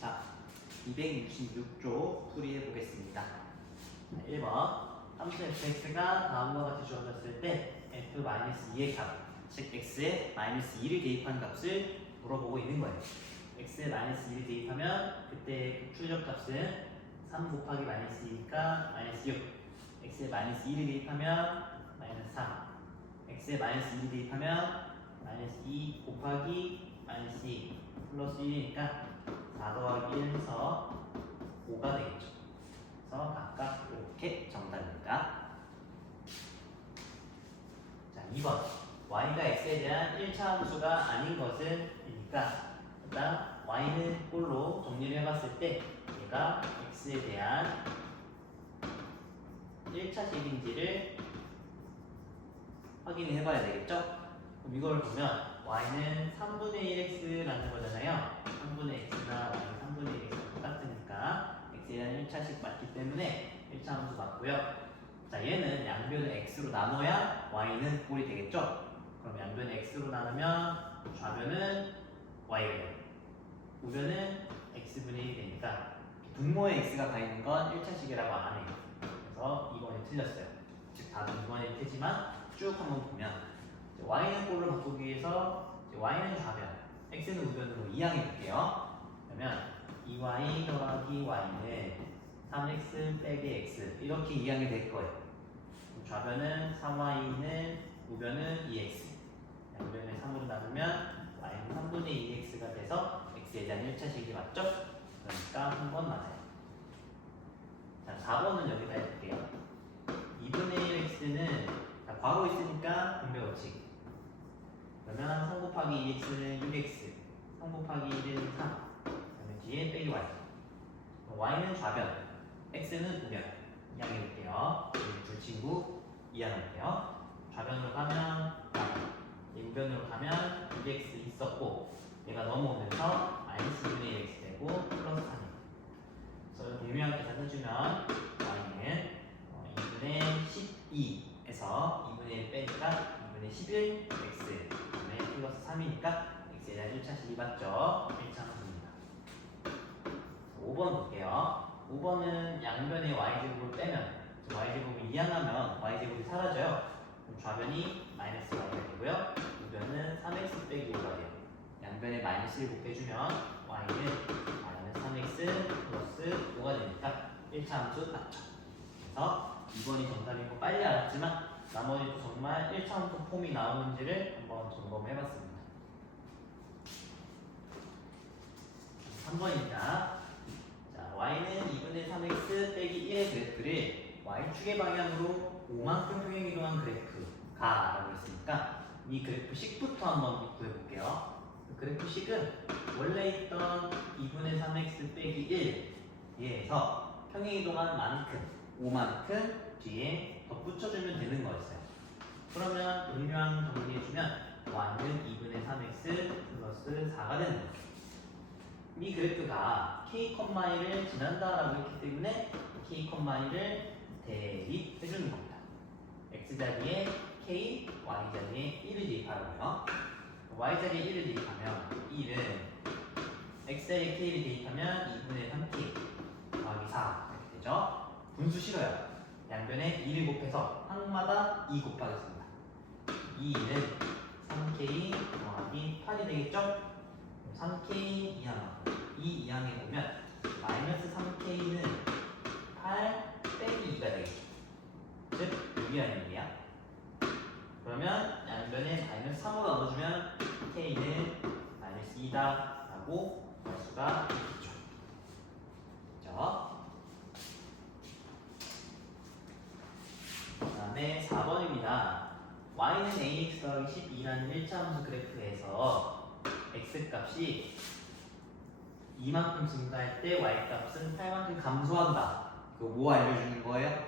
자, 266조 풀이해 보겠습니다. 1번 함수 fx가 다음과 같이 주어졌을 때 f-2의 값, 즉 x에 -2를 대입한 값을 물어보고 있는 거예요. x에 -2를 대입하면 그때 출력 값은 3 곱하기 -2니까 -6, x에 -2를 대입하면 -3, x에 -2를 대입하면 -2 곱하기 -2 플러스 1이니까 4 더하기 1 해서 5가 되겠죠. 그래서 각각 이렇게 정답입니다. 자, 2번 y가 x에 대한 1차 함수가 아닌 것은 이니까 일단 y는 꼴로 정리를 해봤을 때 얘가 x에 대한 1차식인지를 확인을 해봐야 되겠죠? 그럼 이걸 보면 y는 3분의 1x라는 거잖아요. 3분의 x나 y는 3분의 1x가 똑같으니까 x에 대한 1차식 맞기 때문에 1차 함수 맞고요. 자, 얘는 양변을 x로 나눠야 y는 꼴이 되겠죠? 그럼 양변을 x로 나누면 좌변은 y가 돼요. 우변은 x분의 1이 되니까 분모에 x가 가 있는 건 1차식이라고 안 해요. 그래서 2번이 틀렸어요. 즉 답은 2번일 테지만 쭉 한번 보면 y는 꼴로 바꾸기 위해서 y는 좌변, x는 우변으로 이항해 볼게요. 그러면 2y 더하기 y는 3x 빼기 x 이렇게 이항이 될 거예요. 좌변은 3y는 우변은 2x. 우변을 3으로 나누면 y는 3분의 2x가 돼서 x에 대한 1차식이 맞죠? 그러니까 한 번 맞아요. 자, 4번은 여기다 해볼게요. 2분의 1x는 괄호 있으니까 분배 법칙. 그러면 3 곱하기 2x는 6x, 3 곱하기 1은 3, 그러면 뒤에 빼기 y. y는 좌변, x는 우변. 이항해 볼게요. 두 친구 이항할게요. 좌변으로 가면 y, 우변으로 가면 6x 있었고 얘가 넘어오면서 -2분의 1x 되고 플러스 3. 그래서 공유한 계산 해주면 y는 2분의 12에서 2분의 1 빼니까 2분의 11 x 그다음에 플러스 3이니까 x에 대한 1차식이 맞죠? 1차 함수입니다. 5번 볼게요. 5번은 양변의 y제곱을 빼면 y제곱을 이항하면 y제곱이 사라져요. 그럼 좌변이 -y가 되고요. 우변은 3x 빼기 5가 돼요. 양변에 마이너스를 곱해주면 y는 -3x 플러스 5가 되니까 1차 함수 맞죠? 그래서 2번이 정답이고 빨리 알았지만 나머지도 정말 1차 함수 폼이 나오는지를 한번 점검해봤습니다. 3번입니다. 자, y는 2분의 3x 빼기 1의 그래프를 y축의 방향으로 5만큼 평행이동한 그래프가 라고 했으니까 이 그래프 식부터 한번 구해볼게요. 그래프 식은 원래 있던 2분의 3x 빼기 1에서 평행이동한 만큼 5만큼 뒤에 덧붙여주면 되는 거였어요. 그러면 음유항 정리해주면 y는 2분의 3x 플러스 4가 되는 거예요. 이 그래프가 k,1을 지난다라고 했기 때문에 k,1을 대입해주는 겁니다. x자리에 k, y자리에 1을 대입하라고요. y자리에 1을 대입하면 1은 x자리에 k를 대입하면 2분의 3k 더하기 4 이렇게 되죠. 분수 싫어요. 양변에 2를 곱해서 항마다 2 곱하겠습니다. 2는 3k 더하기 8이 되겠죠? 3k 이항하고 2 이항해 보면 마이너스 3k는 8 빼기 2가 되겠죠. 즉 6이야 6이야. 그러면 양변에 마이너스 3으로 나눠주면 k는 마이너스 2다 라고 할 수가 있겠죠. 그렇죠? 그 다음에 4번입니다. y는 ax 더하기 12라는 1차 함수 그래프에서 x값이 2만큼 증가할 때 y값은 8만큼 감소한다. 그거 뭐 알려주는 거예요?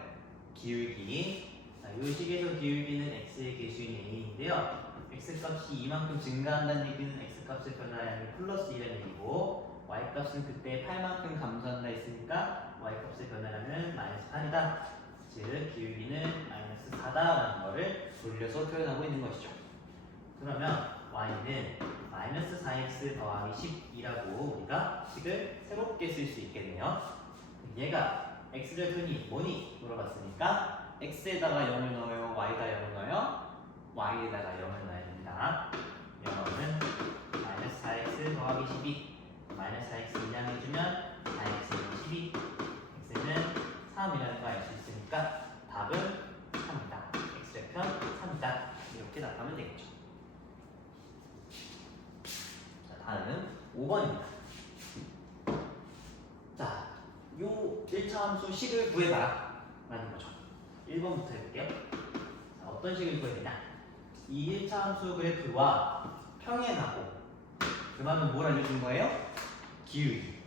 기울기. 자, 이 식에서 기울기는 x의 계수인 a인데요. x값이 2만큼 증가한다는 얘기는 x값의 변화량이 플러스 2라는 얘기고 y값은 그때 8만큼 감소한다 했으니까 y값의 변화량은 마이너스 8이다. 즉 기울기는 마이너스 4다라는 거를 돌려서 표현하고 있는 것이죠. 그러면 y는 마이너스 4x 더하기 12라고 우리가 식을 새롭게 쓸 수 있겠네요. 얘가 x절편이 뭐니? 물어봤으니까 x에다가 0을 넣어요? y에다 0을 넣어요? y에다가 0을 넣어야 됩니다. 0은 마이너스 4x 더하기 12 마이너스 4x 인양해주면 4x는 12 x는 3이라는 거 알 수 있으니까 답은 3이다. x절편 3이다. 이렇게 답하면 되겠죠. 자, 다음 5번입니다. 자, 요 1차 함수 식을 구해봐라 라는 거죠. 1번부터 해볼게요. 자, 어떤 식을 구해야 되냐? 이 1차 함수 그래프와 평행하고 그 말은 뭘 알려준 거예요? 기울기.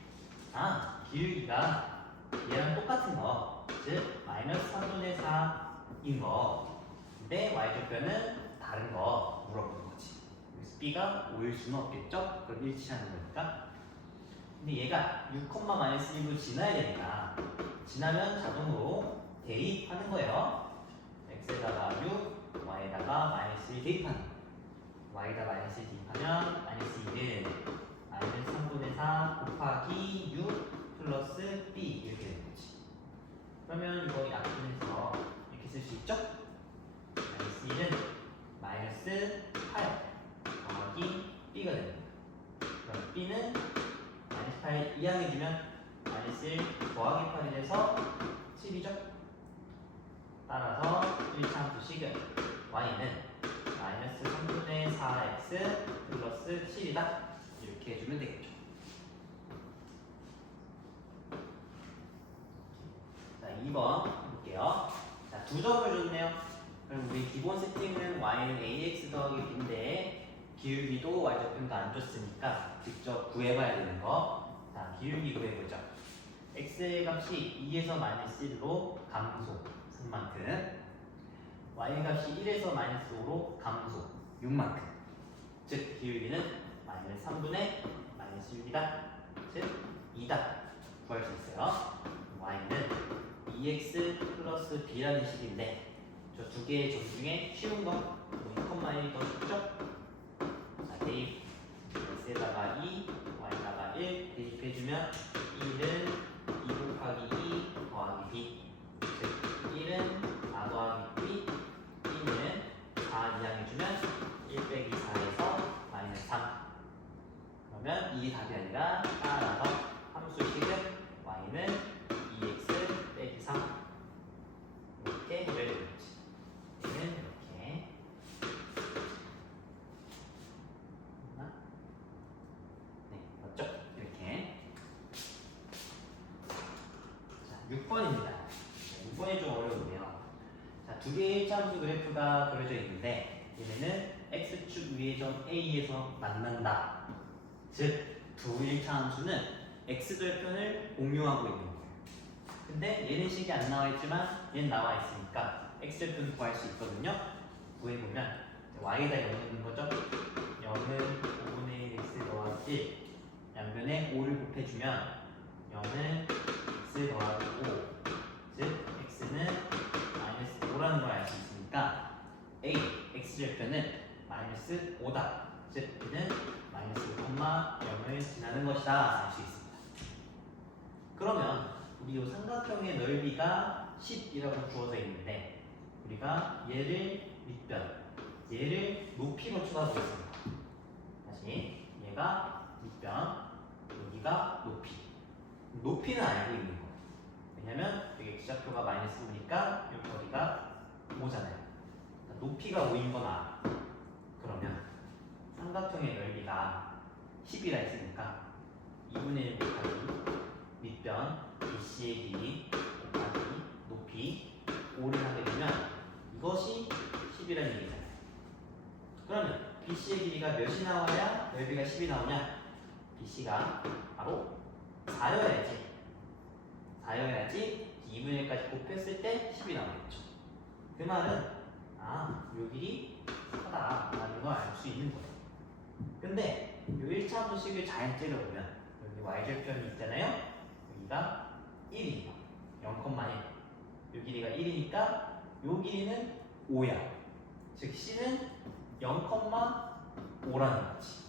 기울기가 얘랑 똑같은 거, 즉 마이너스 3분의 4인 거. 근데 y절편은 다른 거 물어보는 거지. 그래서 b가 5일 수는 없겠죠? 그걸 일치하는 거니까. 근데 얘가 6,-1로 지나야 되니까 지나면 자동으로 대입하는 거예요. x에다가 6, y에다가 마이너스 1 대입하는 거. y에다 마이너스 1 대입하면 마이너스 1은 마이너스 3분의 4 곱하기 6 플러스 b 이렇게 되는 거지. 그러면 이거 약분해서 이렇게 쓸 수 있죠? 마이너스 1은 마이너스 8 더하기 b가 됩니다. 그럼 b는 마이너스 8 이항해주면 마이너스 1 더하기 8이 돼서 7이죠? 따라서 1차 함수식은 y는 마이너스 3분의 4x 플러스 7이다. 이렇게 해주면 되겠죠. 자, 2번 해볼게요. 자, 2점을 줬네요. 그럼 우리 기본 세팅은 y는 ax 더하기 b인데 기울기도 y절편도 안 줬으니까 직접 구해봐야 되는 거. 자, 기울기 구해보죠. x의 값이 2에서 마이너스 1로 감소 3만큼, y 값이 1에서 마이너스 5로 감소 6만큼. 즉 기울기는 마이너스 3분의 마이너스 6이다. 즉 2다. 구할 수 있어요. y는 2x 플러스 b라는 식인데 저 두 개의 점 중에 쉬운 거 2,1이 더 쉽죠? 자, 대입 x에다가 2, y에다가 1 대입해주면 1은 2 곱하기 2 더하기 b, 즉 1은 4 더하기 b, b는 4 이항해주면 1 빼기 4에서 마이너스 3. 그러면 이게 답이 아니라 따라서 함수식은 y는 2x 빼기 3 이렇게 해줘야 되는 거지. 얘는 이렇게. 네, 맞죠? 이렇게. 자, 6번입니다. 6번이 좀 어려운데요. 자, 두 개의 1차 함수 그래프가 그려져 있는데 얘네는 x축 위의 점 A에서 만난다. 즉, 두 1차 함수는 x절편을 공유하고 있는 거예요. 근데 얘는 식이 안 나와 있지만 얘는 나와 있으니까 x절편 구할 수 있거든요. 구해보면 y에다 0 넣는 거죠. 0은 5분의 1 x 더하기 1. 양변에 5를 곱해주면 0은 x 더하기 5. 즉 x는 마이너스 5라는 걸 알 수 있으니까 a, x절편은 마이너스 5다. 즉 b는 마이너스 5,0을 지나는 것이다 알 수 있습니다. 그러면 우리 이 삼각형의 넓이가 10이라고 주어져 있는데 우리가 얘를 밑변, 얘를 높이로 쳐다보겠습니다. 다시 얘가 밑변, 여기가 높이. 높이는 알고 있는 거예요. 왜냐면 여기 x좌표가 마이너스 5니까 이 거리가 5잖아요. 높이가 5인 건 알아. 그러면 삼각형의 넓이가 10이라 했으니까 2분의 1 곱하기 밑변 BC의 길이 곱하기 높이 5를 하게 되면 이것이 10이라는 얘기잖아요. 그러면 BC의 길이가 몇이 나와야 넓이가 10이 나오냐? BC가 바로 4여야지. 4여야지 2분의 1까지 곱했을 때 10이 나오겠죠. 그 말은 요 길이 4다라는 걸 알 수 있는 거예요. 근데 요 1차 함수식을 잘 째려보면 여기 y절편이 있잖아요. 여기가 1이에요. 0,1. 요 길이가 1이니까 요 길이는 5야. 즉 c는 0,5다. 5라는 거지.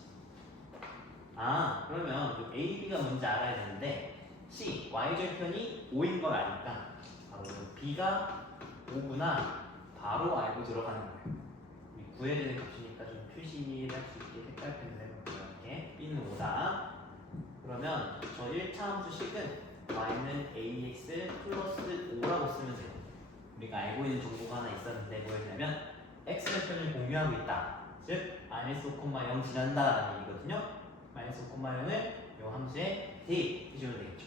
아, 그러면 그 A, B가 뭔지 알아야 되는데 C, y절편이 5인 걸 아니까 바로 B가 5구나 바로 알고 들어가는 거예요. 구해야 되는 값이니까 좀 표시할 수 있게 색깔펜을 해볼게요. 이렇게 B는 5다. 그러면 저 1차 함수식은 y는 ax 플러스 5라고 쓰면 돼요. 우리가 알고 있는 정보가 하나 있었는데 뭐였냐면 x절편을 공유하고 있다. 즉 마이너스 5,0 지난다라는 얘기거든요. 마이너스 5,0을 이 함수에 대입해주면 되겠죠.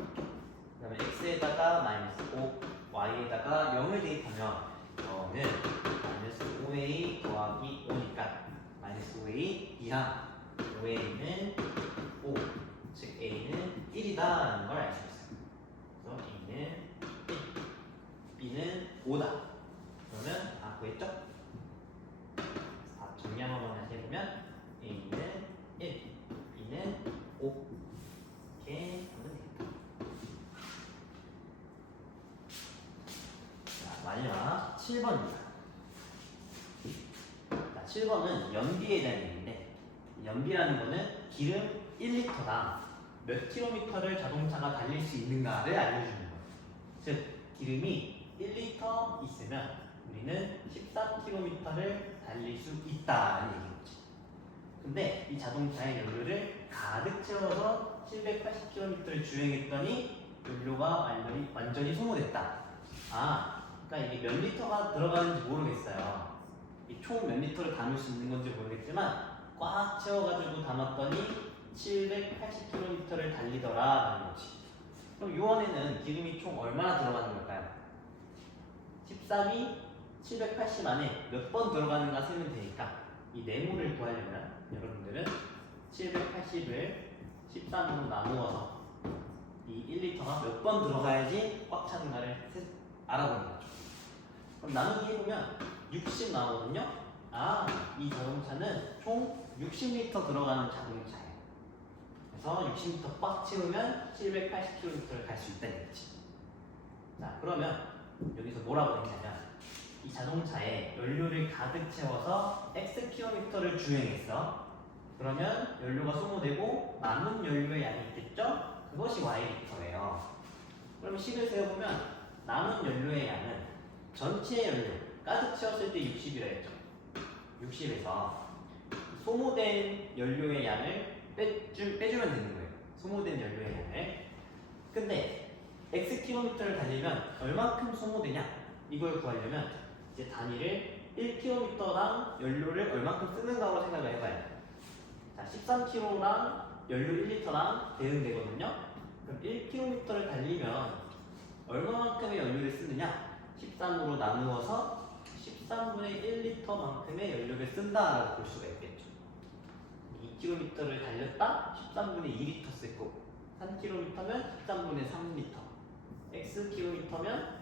그 다음에 x에다가 마이너스 5, y에다가 0을 대입하면 저는 마이너스 5a 더하기 5니까 마이너스 5a 이하 5a는 5, 즉 a는 1이다라는 걸 알 수 있어요. 그래서 a는 1, b는 5다. 그러면 다 구했죠? 다 정리 한 번만 다시 해보면 a는 1, b는 5 이렇게 하면 되겠다. 자, 마지막 7번입니다. 자, 7번은 연비에 대한 얘기인데 연비라는 거는 기름 1리터당 몇 킬로미터를 자동차가 달릴 수 있는가를 알려주는 거예요. 즉 기름이 1리터 있으면 우리는 13km를 달릴 수 있다는 얘기겠지. 근데 이 자동차의 연료를 가득 채워서 780km를 주행했더니 연료가 완전히 소모됐다. 아, 그러니까 이게 몇 리터가 들어가는지 모르겠어요. 총 몇 리터를 담을 수 있는 건지 모르겠지만 꽉 채워가지고 담았더니 780km를 달리더라라는 거지. 그럼 요원에는 기름이 총 얼마나 들어가는 걸까요? 13이 780 안에 몇 번 들어가는가 세면 되니까 이 네모를 구하려면 여러분들은 780을 13으로 나누어서 이 1리터가 몇 번 들어가야지 꽉 차는가를 알아보는 거죠. 그럼 나누기 해보면 60 나오거든요. 아, 이 자동차는 총 60리터 들어가는 자동차예요. 그래서 60리터 꽉 채우면 780km를 갈 수 있다는 얘기지. 자, 그러면 여기서 뭐라고 했냐면 이 자동차에 연료를 가득 채워서 Xkm를 주행했어. 그러면 연료가 소모되고 남은 연료의 양이 있겠죠? 그것이 Y리터예요. 그러면 식을 세워보면 남은 연료의 양은 전체 연료, 가득 채웠을 때 60이라 했죠. 60에서 소모된 연료의 양을 빼주면 되는 거예요. 소모된 연료의 양을. 근데 Xkm를 달리면 얼만큼 소모되냐? 이걸 구하려면 이제 단위를 1km당 연료를 얼만큼 쓰는가로 생각을 해봐요. 자, 13kg랑 연료 1리터랑 대응되거든요. 그럼 1km를 달리면 얼마만큼의 연료를 쓰느냐? 13으로 나누어서 13분의 1리터만큼의 연료를 쓴다라고 볼 수가 있겠죠. 2km를 달렸다? 13분의 2리터 쓸 거고 3km면 13분의 3리터 Xkm면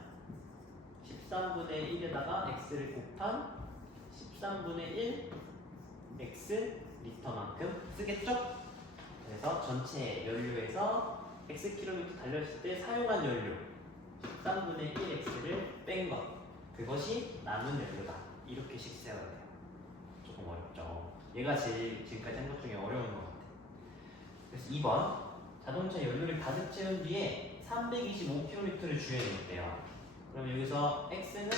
13분의 1에다가 X를 곱한 13분의 1 X리터만큼 쓰겠죠? 그래서 전체 연료에서 Xkm 달렸을 때 사용한 연료 13분의 1X를 뺀 것, 그것이 남은 연료다. 이렇게씩 세워야 돼요. 조금 어렵죠? 얘가 제일 지금까지 한 것 중에 어려운 것 같아요. 그래서 2번 자동차 연료를 가득 채운 뒤에 325km를 주행했대요. 그럼 여기서 X는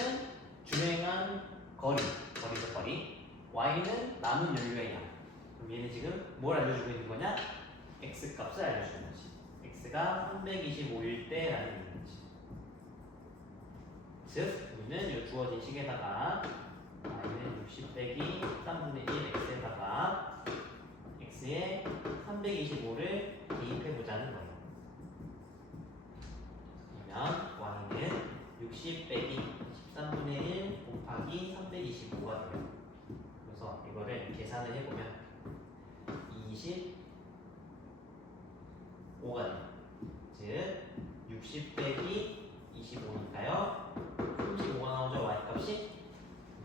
주행한 거리죠, 거리. Y는 남은 연료의 양. 그럼 얘는 지금 뭘 알려주고 있는 거냐? X 값을 알려주는 거지. X가 325일 때라는 얘기지. 즉, 우리는 이 주어진 식에다가 Y는 60 빼기 13분의 1 X에다가 X에 325를 대입해보자는 거예요. 그러면 Y는 60 빼기 13분의 1 곱하기 325가 돼요. 그래서 이거를 계산을 해보면 25가 돼요. 즉 60 빼기 25니까요 35가 나오죠. Y값이.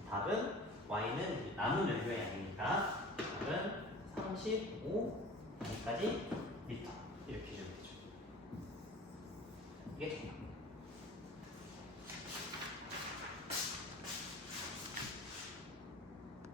답은 Y는 남은 연료의 양이니까 답은 35 여기까지